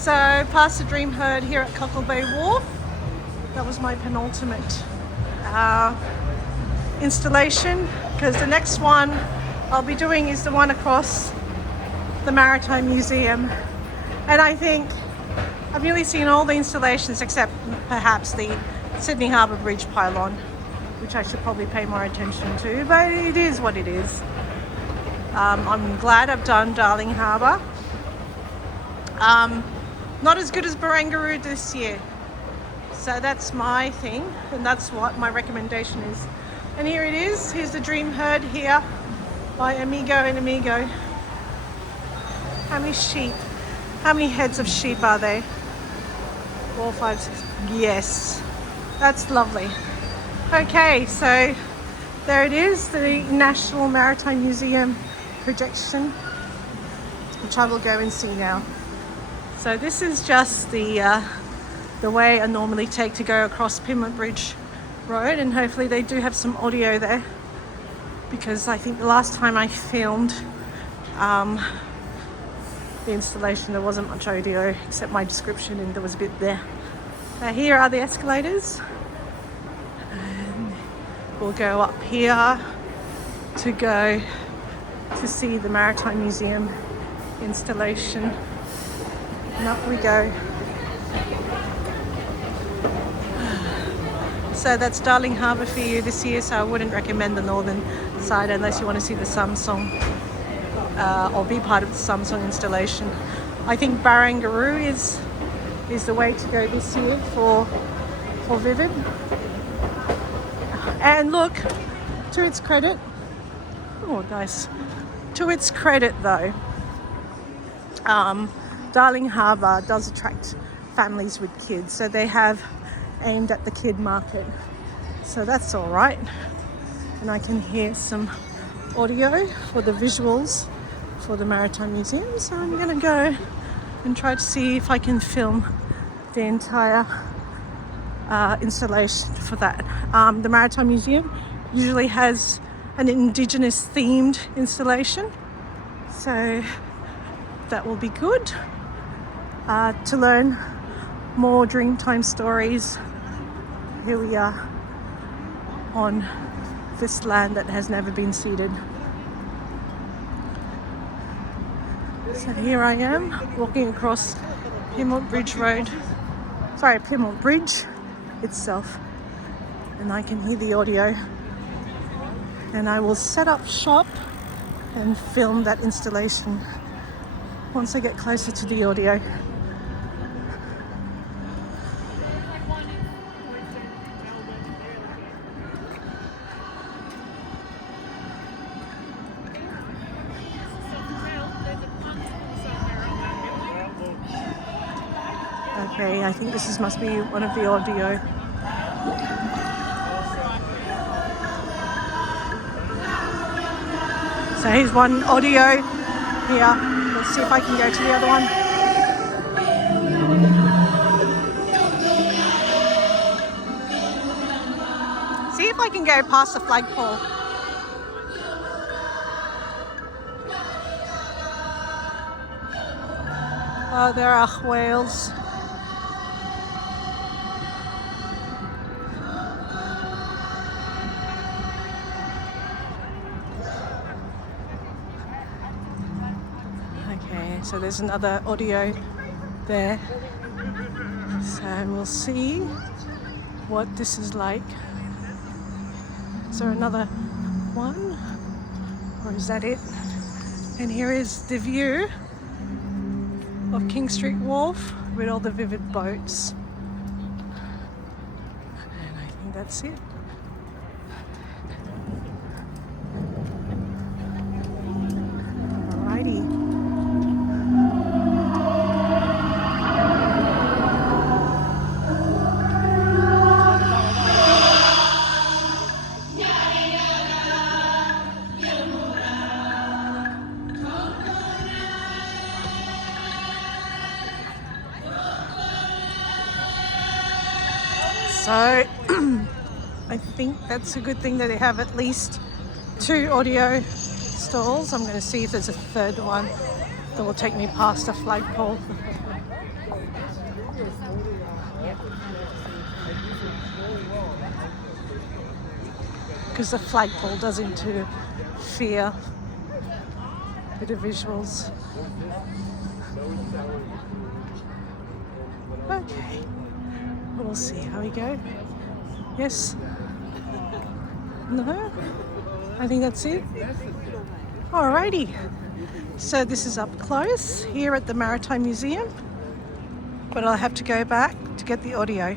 So past the Dream Herd here at Cockle Bay Wharf. That was my penultimate installation, because the next one I'll be doing is the one across the Maritime Museum. And I think I've nearly seen all the installations except perhaps the Sydney Harbour Bridge pylon, which I should probably pay more attention to, but it is what it is. I'm glad I've done Darling Harbour. Not as good as Barangaroo this year. So that's my thing, and that's what my recommendation is. And here it is. Here's the Dream Herd here by Amigo and Amigo. How many sheep? How many heads of sheep are there? 4, 5, 6. Yes, that's lovely. Okay, so there it is, the National Maritime Museum projection, which I will go and see now. So this is just the way I normally take to go across Pyrmont Bridge Road, and hopefully they do have some audio there, because I think the last time I filmed the installation there wasn't much audio except my description, and there was a bit there. Here are the escalators, and we'll go up here to go to see the Maritime Museum installation. And up we go. So that's Darling Harbour for you this year, so I wouldn't recommend the northern side unless you want to see the Samsung or be part of the Samsung installation. I think Barangaroo is the way to go this year for Vivid. And look, to its credit, oh nice, to its credit though, Darling Harbour does attract families with kids, so they have aimed at the kid market, so that's all right. And I can hear some audio for the visuals for the Maritime Museum, so I'm gonna go and try to see if I can film the entire installation for that. The Maritime Museum usually has an Indigenous themed installation, so that will be good to learn more Dreamtime stories. Here we are on this land that has never been seeded. So here I am walking across Pyrmont Bridge Road, sorry, Pyrmont Bridge itself, and I can hear the audio, and I will set up shop and film that installation once I get closer to the audio. Okay, I think this must be one of the audio. So here's one audio here. Let's see if I can go to the other one. See if I can go past the flagpole. Oh, there are whales. Okay, so there's another audio there. So we'll see what this is like. Is there another one? Or is that it? And here is the view of King Street Wharf with all the Vivid boats. And I think that's it. Alrighty. So I think that's a good thing that they have at least 2 audio stalls. I'm going to see if there's a third one that will take me past a flagpole. because the flagpole does interfere. Bit of visuals. Okay, we'll see how we go. Yes? No? I think that's it. Alrighty. So this is up close here at the Maritime Museum, but I'll have to go back to get the audio.